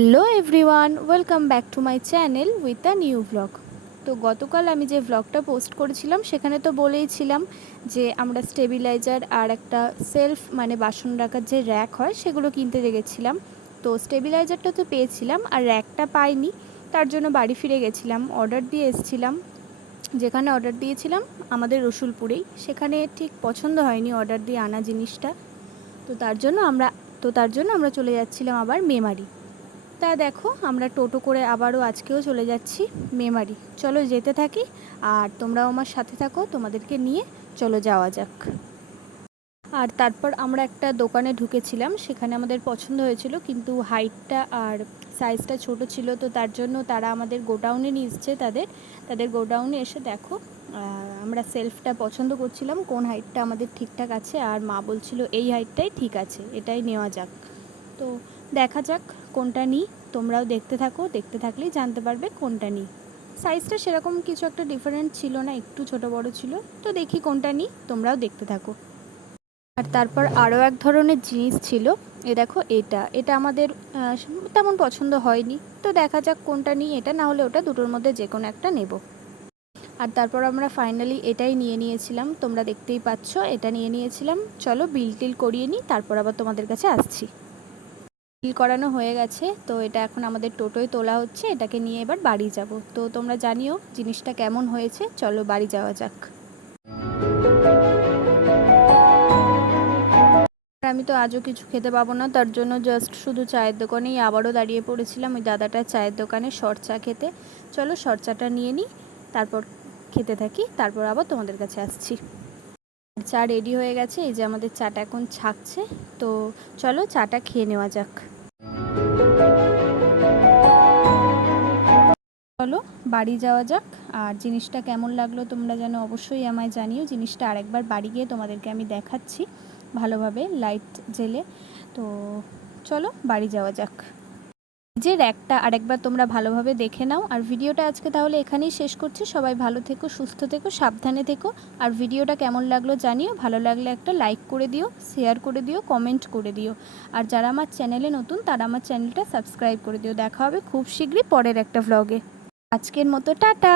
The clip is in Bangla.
Hello everyone, welcome back to my channel with a new blog. তো গতকাল আমি যে ব্লগটা পোস্ট করেছিলাম সেখানে তো বলেইছিলাম যে আমরা স্টেবিলাইজার আর একটা সেলফ মানে বাসন রাখার যে র্যাক হয় সেগুলো কিনতে গেছিলাম। তো স্টেবিলাইজারটা তো পেয়েছিলাম আর র্যাকটা পাইনি, তার জন্য বাড়ি ফিরে গেছিলাম। অর্ডার দিয়ে এসেছিলাম, যেখানে অর্ডার দিয়েছিলাম আমাদের রসুলপুরেই, সেখানে ঠিক পছন্দ হয়নি অর্ডার দিয়ে আনা জিনিসটা। তো তার জন্য আমরা চলে যাচ্ছিলাম আবার মেমারি। তা দেখো আমরা টোটো করে আবারও আজকেও চলে যাচ্ছি মেমারি। চলো যেতে থাকি আর তোমরাও আমার সাথে থাকো, তোমাদেরকে নিয়ে চলো যাওয়া যাক। আর তারপর আমরা একটা দোকানে ঢুকেছিলাম, সেখানে আমাদের পছন্দ হয়েছিল কিন্তু হাইটটা আর সাইজটা ছোট ছিল, তো তার জন্য তারা আমাদের গোডাউনে নিয়ে এসছে। তাদের গোডাউনে এসে দেখো আমরা সেলফটা পছন্দ করছিলাম কোন হাইটটা আমাদের ঠিকঠাক আছে, আর মা বলছিল এই হাইটটাই ঠিক আছে, এটাই নেওয়া যাক। তো দেখা যাক কোনটা নিই, তোমরাও দেখতে থাকো, দেখতে থাকলেই জানতে পারবে কোনটা নিই। সাইজটা সেরকম কিছু একটা ডিফারেন্ট ছিল না, একটু ছোট বড় ছিল। তো দেখি কোনটা নিই, তোমরাও দেখতে থাকো। আর তারপর আরও এক ধরনের জিনিস ছিল, দেখো এটা আমাদের তেমন পছন্দ হয়নি। তো দেখা যাক কোনটা নিই, এটা না হলে ওটা, দুটোর মধ্যে যে কোনো একটা নেব। আর তারপর আমরা ফাইনালি এটাই নিয়ে নিয়েছিলাম, তোমরা দেখতেই পাচ্ছ এটা নিয়ে নিয়েছিলাম। চলো বিল টিল করিয়ে নিই, তারপর আবার তোমাদের কাছে আসছি। বিল করানো হয়ে গেছে, তো এটা এখন আমাদের টোটোয় তোলা হচ্ছে, এটাকে নিয়ে এবার বাড়ি যাব। তো তোমরা জানিও জিনিসটা কেমন হয়েছে, চলো বাড়ি যাওয়া যাক। আমি তো আজও কিছু খেতে পাবো না, তার জন্য জাস্ট শুধু চায়ের দোকানেই আবারও দাঁড়িয়ে পড়েছিলাম, ওই দাদাটার চায়ের দোকানে শর্ট চা খেতে। চলো শর্ট চাটা নিয়ে নিই, তারপর খেতে থাকি, তারপর আবার তোমাদের কাছে আসছি। চা রেডি হয়ে গেছে, এই যে আমাদের চাটা এখন ছাকছে। তো চলো চাটা খেয়ে নেওয়া যাক। চলো বাড়ি যাওয়া যাক। আর জিনিসটা কেমন লাগলো তোমরা যেন অবশ্যই আমায় জানিও। জিনিসটা আরেকবার বাড়ি গিয়ে তোমাদেরকে আমি দেখাচ্ছি ভালোভাবে লাইট জেলে। তো চলো বাড়ি যাওয়া যাক। যে র্যাকটা আরেকবার তোমরা ভালোভাবে দেখে নাও। আর ভিডিওটা আজকে তাহলে এখানেই শেষ করছি। সবাই ভালো থেকো, সুস্থ থেকো, সাবধানে থেকো। আর ভিডিওটা কেমন লাগলো জানিও, ভালো লাগলে একটা লাইক করে দিও, শেয়ার করে দিও, কমেন্ট করে দিও। আর যারা আমার চ্যানেলে নতুন তারা আমার চ্যানেলটা সাবস্ক্রাইব করে দিও। দেখা হবে খুব শীঘ্রই পরের একটা ভ্লগে। আজকের মতো টাটা।